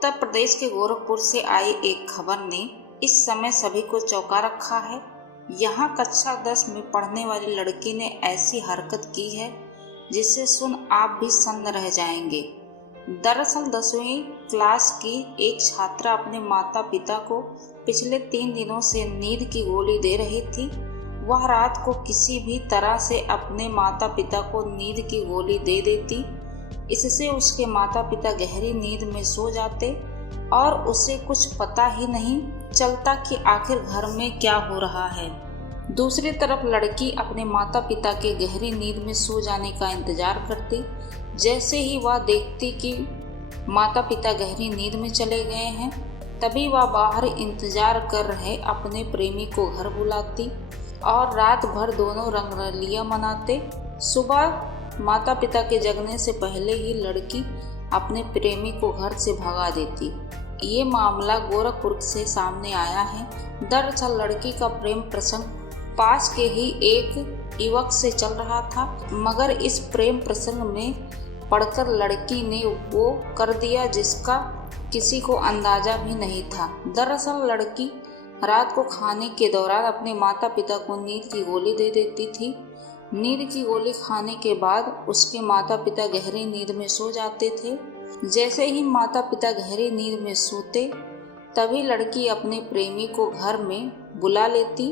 उत्तर प्रदेश के गोरखपुर से आई एक खबर ने इस समय सभी को चौंका रखा है। यहाँ कक्षा 10 में पढ़ने वाली लड़की ने ऐसी हरकत की है जिसे सुन आप भी सन्न रह जाएंगे। दरअसल 10वीं क्लास की एक छात्रा अपने माता पिता को पिछले 3 दिनों से नींद की गोली दे रही थी। वह रात को किसी भी तरह से अपने माता पिता को नींद की गोली दे देती। इससे उसके माता पिता गहरी नींद में सो जाते और उसे कुछ पता ही नहीं चलता कि आखिर घर में क्या हो रहा है। दूसरी तरफ लड़की अपने माता पिता के गहरी नींद में सो जाने का इंतजार करती। जैसे ही वह देखती कि माता पिता गहरी नींद में चले गए हैं, तभी वह बाहर इंतजार कर रहे अपने प्रेमी को घर बुलाती और रात भर दोनों रंगरलियां मनाते। सुबह माता पिता के जगने से पहले ही लड़की अपने प्रेमी को घर से भगा देती। ये मामला गोरखपुर से सामने आया है। दरअसल लड़की का प्रेम प्रसंग पास के ही एक युवक से चल रहा था, मगर इस प्रेम प्रसंग में पड़कर लड़की ने वो कर दिया जिसका किसी को अंदाजा भी नहीं था। दरअसल लड़की रात को खाने के दौरान अपने माता पिता को नींद की गोली दे देती थी। नींद की गोली खाने के बाद उसके माता पिता गहरी नींद में सो जाते थे। जैसे ही माता पिता गहरी नींद में सोते, तभी लड़की अपने प्रेमी को घर में बुला लेती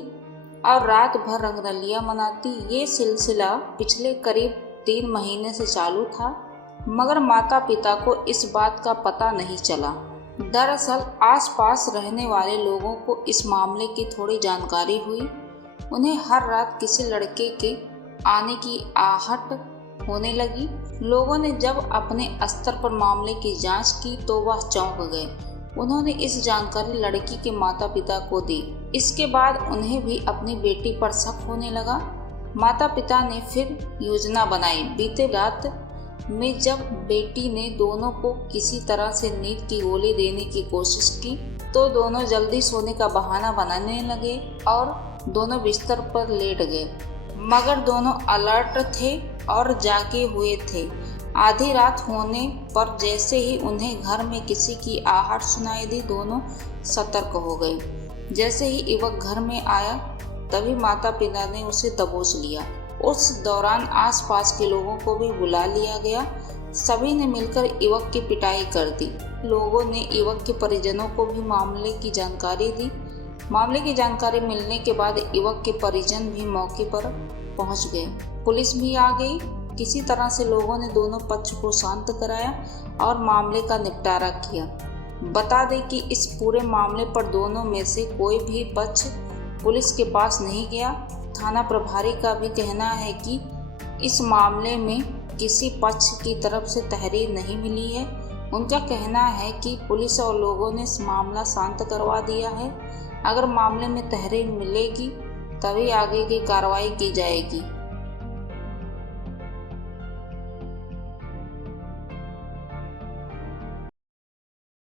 और रात भर रंगरलियां मनाती। ये सिलसिला पिछले करीब 3 महीने से चालू था, मगर माता पिता को इस बात का पता नहीं चला। दरअसल आसपास रहने वाले लोगों को इस मामले की थोड़ी जानकारी हुई। उन्हें हर रात किसी लड़के के आने की आहट होने लगी। लोगों ने जब अपने स्तर पर मामले की जांच की तो वह चौंक गए। उन्होंने इस जानकारी लड़की के माता पिता को दी। इसके बाद उन्हें भी अपनी बेटी पर शक होने लगा। माता पिता ने फिर योजना बनाई। बीते रात में जब बेटी ने दोनों को किसी तरह से नींद की गोली देने की कोशिश की, तो दोनों जल्दी सोने का बहाना बनाने लगे और दोनों बिस्तर पर लेट गए। मगर दोनों अलर्ट थे और जागे हुए थे। आधी रात होने पर जैसे ही उन्हें घर में किसी की आहट सुनाई दी, दोनों सतर्क हो गए। जैसे ही युवक घर में आया, तभी माता पिता ने उसे दबोच लिया। उस दौरान आसपास के लोगों को भी बुला लिया गया। सभी ने मिलकर युवक की पिटाई कर दी। लोगों ने युवक के परिजनों को भी मामले की जानकारी दी। मामले की जानकारी मिलने के बाद युवक के परिजन भी मौके पर पहुंच गए। पुलिस भी आ गई। किसी तरह से लोगों ने दोनों पक्ष को शांत कराया और मामले का निपटारा किया। बता दें कि इस पूरे मामले पर दोनों में से कोई भी पक्ष पुलिस के पास नहीं गया। थाना प्रभारी का भी कहना है कि इस मामले में किसी पक्ष की तरफ से तहरीर नहीं मिली है। उनका कहना है कि पुलिस और लोगों ने इस मामला शांत करवा दिया है। अगर मामले में तहरीर मिलेगी तभी आगे की कार्रवाई की जाएगी।